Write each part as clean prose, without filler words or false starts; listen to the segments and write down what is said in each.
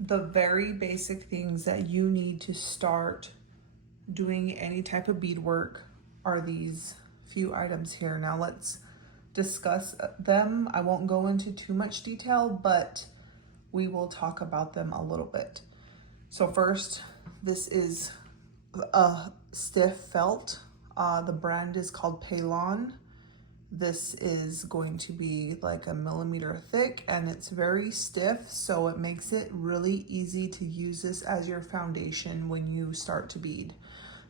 the very basic things that you need to start doing any type of beadwork are these few items here. Now let's discuss them. I won't go into too much detail, but we will talk about them a little bit. So first, this is a stiff felt. The brand is called Paylon. This is going to be like a millimeter thick and it's very stiff, so it makes it really easy to use this as your foundation when you start to bead.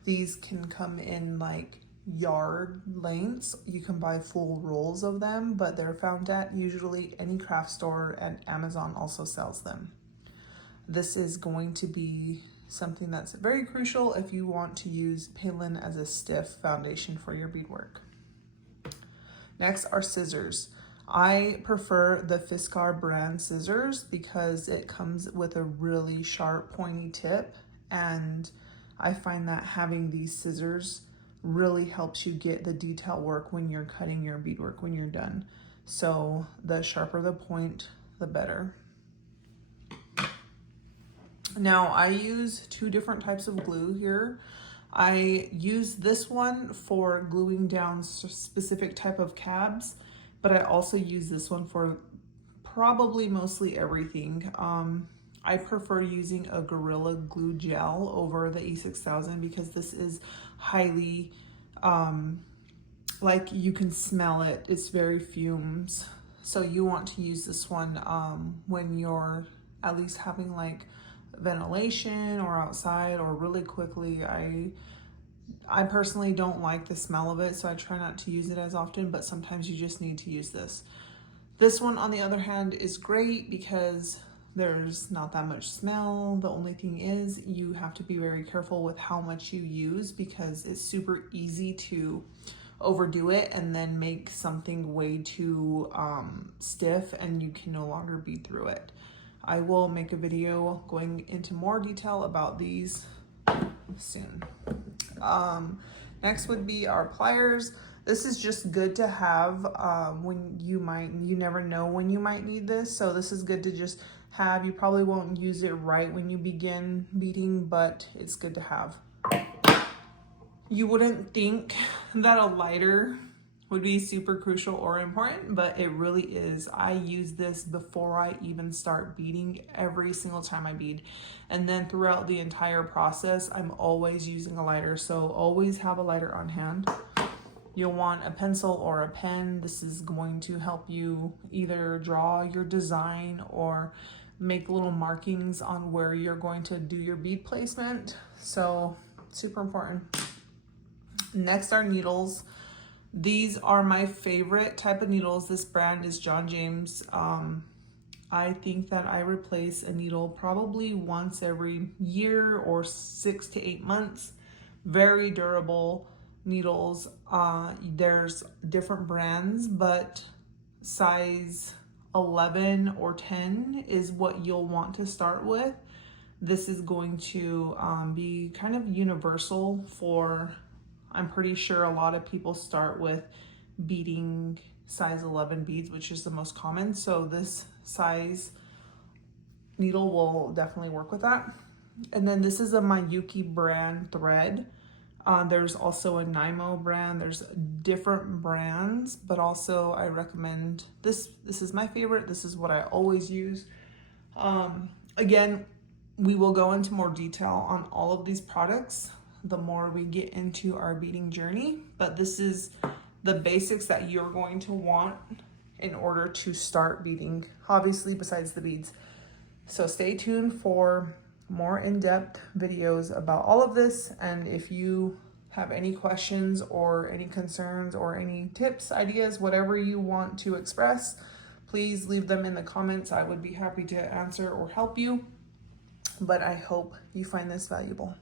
These can come in like yard lengths. You can buy full rolls of them, but they're found at usually any craft store, and Amazon also sells them. This is going to be something that's very crucial if you want to use Paylon as a stiff foundation for your beadwork. Next are scissors. I prefer the Fiskar brand scissors because it comes with a really sharp pointy tip, and I find that having these scissors really helps you get the detail work when you're cutting your beadwork when you're done. So the sharper the point, the better. Now I use two different types of glue here. I use this one for gluing down specific type of cabs, but I also use this one for probably mostly everything. I prefer using a Gorilla Glue gel over the E6000 because this is highly, like you can smell it. It's very fumes. So you want to use this one when you're at least having like ventilation or outside or really quickly. I personally don't like the smell of it, so I try not to use it as often, but sometimes you just need to use this. This one, on the other hand, is great because there's not that much smell. The only thing is you have to be very careful with how much you use because it's super easy to overdo it and then make something way too stiff and you can no longer bead through it. I will make a video going into more detail about these soon. Next would be our pliers. This is just good to have when you never know when you might need this. So this is good to just have. You probably won't use it right when you begin beading, but it's good to have. You wouldn't think that a lighter would be super crucial or important, but it really is. I use this before I even start beading every single time I bead. And then throughout the entire process, I'm always using a lighter. So always have a lighter on hand. You'll want a pencil or a pen. This is going to help you either draw your design or make little markings on where you're going to do your bead placement. So super important. Next are needles. These are my favorite type of needles. This brand is John James. I think that I replace a needle probably once every year or 6 to 8 months. Very durable needles. There's different brands, but size 11 or 10 is what you'll want to start with. This is going to be kind of universal for, I'm pretty sure a lot of people start with beading size 11 beads, which is the most common. So this size needle will definitely work with that. And then this is a Miyuki brand thread. There's also a Nymo brand. There's different brands, but also I recommend this. This is my favorite. This is what I always use. Again, we will go into more detail on all of these products the more we get into our beading journey, but this is the basics that you're going to want in order to start beading, obviously besides the beads. So stay tuned for more in-depth videos about all of this, and if you have any questions or any concerns or any tips, ideas, whatever you want to express, please leave them in the comments. I would be happy to answer or help you, but I hope you find this valuable.